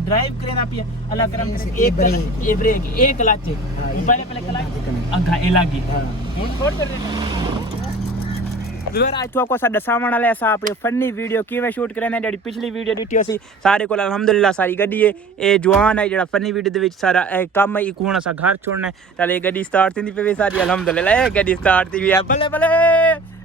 drive करें पिए अल्लाह करम करे एक ब्रेक एक क्लच पहले क्लच अगा ए लागी हुन छोड़ कर ਵੀਰ ਅੱਜ ਤੁਹਾਨੂੰ ਸਾਡਾ ਸਾਹਮਣ ਵਾਲੇ ਅਸਾਂ ਆਪਣੀ ਫਨੀ ਵੀਡੀਓ ਕਿਵੇਂ ਸ਼ੂਟ ਕਰਨੇ ਜਿਹੜੀ ਪਿਛਲੀ ਵੀਡੀਓ ਦਿੱਤੀ ਸੀ ਸਾਰੇ ਕੋਲ ਅਲਹਮਦੁਲਿਲਾ ਸਾਰੀ ਗੱਡੀ ਇਹ ਜਵਾਨ ਹੈ ਜਿਹੜਾ ਫਨੀ ਵੀਡੀਓ ਦੇ ਵਿੱਚ ਸਾਰਾ ਇਹ ਕੰਮ ਇੱਕ ਹੁਣ ਅਸਾਂ ਘਰ ਛੋੜਨਾ ਚੱਲ ਇਹ ਗੱਡੀ ਸਟਾਰਟ ਥੀ ਪਈ ਸਾਰੀ ਅਲਹਮਦੁਲਿਲਾ ਇਹ ਗੱਡੀ ਸਟਾਰਟ ਥੀ ਹੈ ਬੱਲੇ ਬੱਲੇ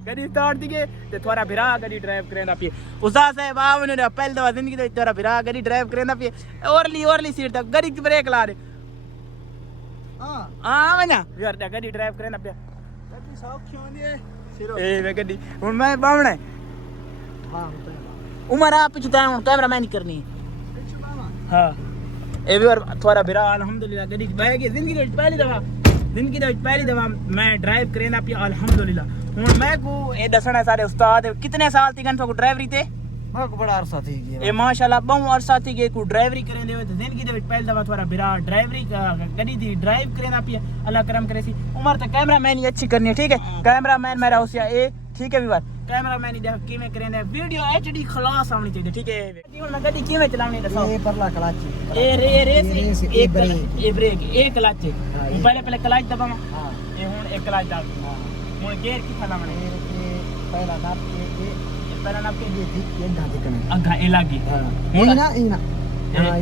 ਗੱਡੀ ਸਟਾਰਟ ਥੀ ਤੇ ਤੁਹਾਡਾ ਵੀਰਾ ਗੱਡੀ ਡਰਾਈਵ ਕਰਦਾ ਪਈ ਉਸਤਾਦ ਸਾਹਿਬ ਆਪ ਨੇ ਪਹਿਲੀ ਦਫਾ ਜ਼ਿੰਦਗੀ ਦੇ ਵਿੱਚ ਤੁਹਾਡਾ ਵੀਰਾ ਗੱਡੀ ਡਰਾਈਵ ਕਰਦਾ ਪਈ ਔਰਲੀ ਸੀਟ ਤੱਕ ਗੱਡੀ ਤੇ ਬ੍ਰੇਕ ਲਾ ਦੇ ਹਾਂ ਮਨਾ ਯਾਰ ਗੱਡੀ ਡਰਾਈਵ ਕਰਦਾ ਪਿਆ ਗੱਡੀ ਸੌਖੀ ਹੁੰਦੀ ਹੈ ए गड्डी हुन मैं बावना हां उमर आप पिछता हूं कैमरामैन करनी हां ए भी और थोड़ा बिरा अल्हम्दुलिल्लाह गड्डी बैगी जिंदगी दे पहली दफा मैं ड्राइव करेंदा पिया अल्हम्दुलिल्लाह हुन मैं को ए दसना सारे उस्ताद कितने साल थी गन तो ड्राइवरी ते मैं को बड़ा अरसा थी गया ए माशाल्लाह बहु अरसा थी गए को ड्राइवरी करेंदे हो जिंदगी दे पहली दफा थोड़ा बिरा ड्राइवरी गड्डी दी ड्राइव करेंदा पिया अल्लाह करम करे सी उमर तो कैमरामैन ही अच्छी करनी है ठीक है कैमरामैन मेरा उसिया ए ठीक है विवाद कैमरामैन ही देख किवें करेंदे वीडियो एचडी खलास आनी चाहिए ठीक है हुन मैं गड्डी किवें चलावनी दसो ए परला क्लच ए रेस एक ब्रेक एक क्लच पहले क्लच दबावा हां ए हुन एक क्लच दब हुन गियर की लावना पहला दब के पहला नाप के दी ये दादी कने अगा ए लागी हां हुन ना हां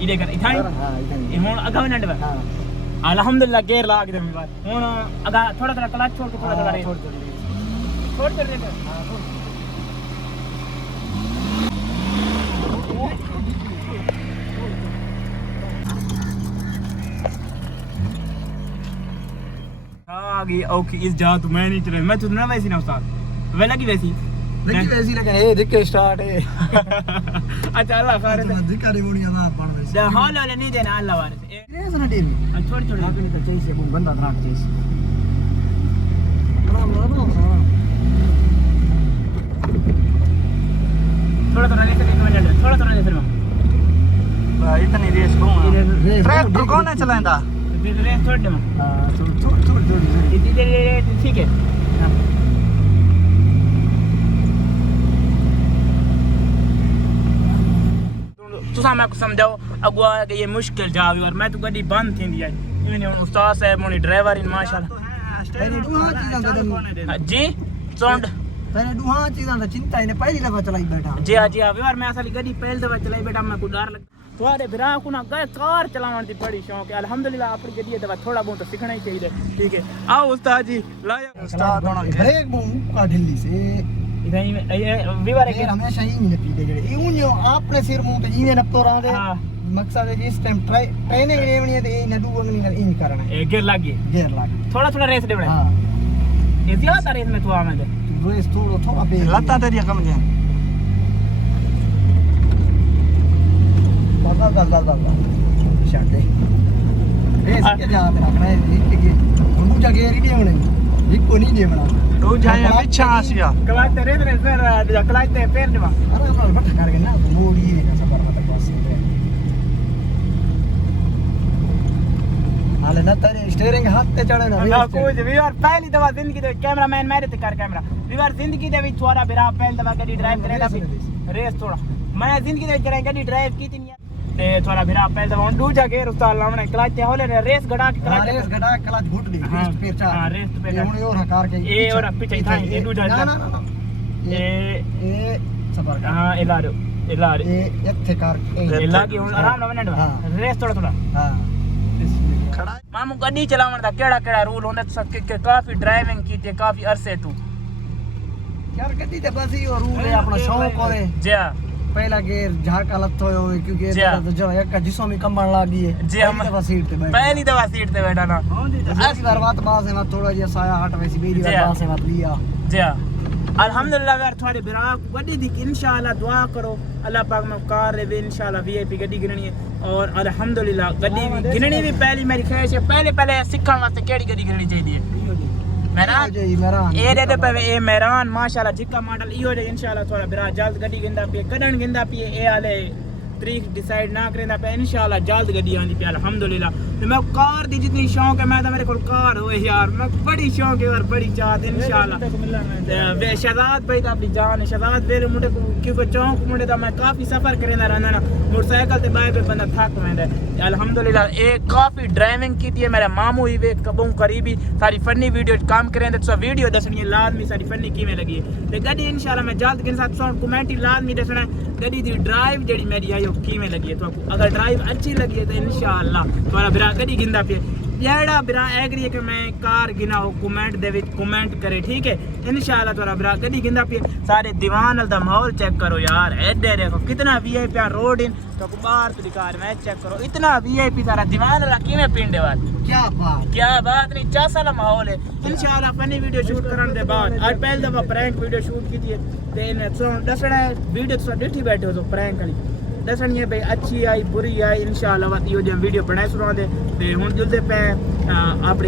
इदे कर इथाई हां इथाई हुन अगा नंडवा हां अल्हम्दुलिल्लाह गियर लाग दे बात हुन अगा थोड़ा क्लच छोड़ के थोड़ा छोड़ कर दे हां आगे ओके इस जा तू मैं नहीं चले मैं तो ना वैसी ना उस्ताद वे लगी वैसी लगे ए दिक्के स्टार्ट है अच्छा अल्लाह करे दिक्का रे बुनिया ना पण वैसे दा हाल वाले नहीं देना अल्लाह वाले रेस ना डेरी छोड़ आप नहीं तो चाहिए वो बंदा राख चाहिए थोड़ा रेस भाई इतनी रेस ट्रैक्टर कौन है चलाएंदा रेस छोड़ दे हां छोड़ इतनी ठीक है तुसा मैं समझाओ अगवा कि ये मुश्किल जा और मैं तो गड्डी बंद थी है इने उस्ताद साहब मोनी ड्राइवर इन माशाल्लाह जी साउंड तने दुहा चीज़ां दा चिंता इने पहली दफा चलाई बैठा जी हां व्यवहार मैं असली गड्डी पहली दफा चलाई बैठा मैं को डर लग तुम्हारे बिरा को ना कार चलावन दी बड़ी शौक है अल्हम्दुलिल्लाह अपनी गड्डी दफा थोड़ा बहुत सीखना ही चाहिए ठीक है आओ उस्ताद जी लाया उस्ताद होना ब्रेक मुंह का ढिल्ली से विवार के हमेशा ही नहीं पीते जड़े यूनियो आपने सिर मुंह पे इने नपतो रांदे मकसद है इस टाइम ट्रेन लेवनी है इन दू वंगनी इन करना है गियर लागी थोड़ा रेस दे हां ये ज्यादा रेस में तू आवे रेस थोड़ा पे लता तेरी कम जे गा शाट दे रेस के जा रखना है कि मुझे गियर ही नहीं होने इको नहीं देवना तो जाया पीछे आसिया क्लास तेरे सर क्लास ते पैर देवा अरे अपना बट करके ना मोड़ी ने सबर मत पास है हाले ना तेरे स्टीयरिंग हाथ ते चढ़े ना कोई वीआर पहली दफा जिंदगी दे कैमरामैन मेरे ते कर कैमरा वीआर जिंदगी दे विच थोड़ा बिरा पहली दफा गड्डी ड्राइव करेदा रेस थोड़ा मैं जिंदगी दे करे गड्डी ड्राइव की थी ते थोड़ा बिरा पहले दफा दूजा गेर उस्ताद लावने क्लच ते होले रेस घटा के क्लच घुट दी फिर चा हां रेस पे हुन और कार के ए और पीछे था ए दूजा ना ए सबर हां एला ए इथे कार ए लागी हुन आराम ना वने हां रेस थोड़ा हां खड़ा मामू गड्डी चलावन दा केड़ा रूल होंदा के काफी ड्राइविंग की ते काफी अरसे तू यार गड्डी ते बस ही रूल है अपना शौक होवे जी पहला गेर झाका लत होयो क्योंकि जो एक जिसो में कंबण लागी है जी हम पहली दफा सीट ते बैठा ना असली बार बात पास है मत थोड़ा जे साया हट वैसी मेरी बात पास है मत लिया जी अल्हम्दुलिल्लाह यार थोड़ी बिरा गड्डी दी इंशाल्लाह दुआ करो अल्लाह पाक में कार रे इंशाल्लाह वीआईपी गड्डी गिननी है और अल्हम्दुलिल्लाह गड्डी गिननी भी पहली मेरी ख्वाहिश है पहले सीखण वास्ते केड़ी गड्डी गिननी चाहिए मेरान ए दे पे ए मेरान माशाल्लाह जिका मॉडल इहो जे इंशाल्लाह थोड़ा बिरा जल्द गड्डी गिंदा पे कढण गिंदा पे ए आले तारीख डिसाइड ना करेंदा पे इंशाल्लाह जल्द गड्डी आंदी पे अल्हम्दुलिल्लाह ਤੇ ਮੈਂ ਕਾਰ ਦੀ ਜਿੰਨੀ ਸ਼ੌਂਕ ਹੈ ਮੈਂ ਤਾਂ ਮੇਰੇ ਕੋਲ ਕਾਰ ਹੋਏ ਯਾਰ ਮੈਂ ਬੜੀ ਸ਼ੌਂਕ ਹੈ ਔਰ ਬੜੀ ਚਾਹਤ ਹੈ इंशाल्लाह ਤੇ ਸ਼ਹਜ਼ਾਦ ਭਾਈ ਦਾ ਆਪਣੀ ਜਾਨ ਸ਼ਹਜ਼ਾਦ ਵੇਲੇ ਮੁੰਡੇ ਕੋ ਕਿਉਂਕਿ ਚੌਂਕ ਮੁੰਡੇ ਦਾ ਮੈਂ ਕਾਫੀ ਸਫ਼ਰ ਕਰਦਾ ਰਹਿੰਦਾ ਨਾ मोटरसाइकिल ਤੇ ਬਾਈਕ ਤੇ ਬੰਦਾ ਥੱਕ ਜਾਂਦਾ ਤੇ ਅਲਹਮਦੁਲਿਲਾ ਇਹ ਕਾਫੀ ਡਰਾਈਵਿੰਗ ਕੀਤੀ ਹੈ ਮੇਰਾ ਮਾਮੂ ਹੀ ਵੇ ਕਬੂੰ ਕਰੀਬੀ ਸਾਰੀ ਫਨੀ ਵੀਡੀਓ ਕੰਮ ਕरेंगे तो वीडियो दसनी है लाजमी सारी फनी किवें लगी है ते गड्डी इंशाल्लाह मैं जल्द के साथ कमेंट ही लाजमी दसना गड्डी दी ड्राइव जेडी मेरी आई किवें लगी है तो अगर ड्राइव अच्छी लगी है तो इंशाल्लाह तुम्हारा बिरा गड्डी गिंदा पे जेड़ा बिरा एग्री है कि मैं कार गिना हो कमेंट दे विच कमेंट करे ठीक है इंशाल्लाह तुम्हारा बिरा गड्डी गिंदा पे सारे दीवान दा माहौल चेक करो यार एडे देखो कितना वीआईपी रोड इन तो बाहर तो कार में चेक करो इतना वीआईपी सारा दीवान वाला किवें पिंडे वाल क्या बात नहीं चासा वाला माहौल है इंशाल्लाह अपनी वीडियो शूट करने के बाद आज पहले दफा प्रैंक वीडियो शूट की थी ते इन्हें दसना वीडियो तो डिठी बैठे हो तो प्रैंक वाली दसनी है भाई अच्छी आई बुरी आई इंशाल्लाह यो जो वीडियो बनाए सुना दे ते हुन जुलदे पे अपनी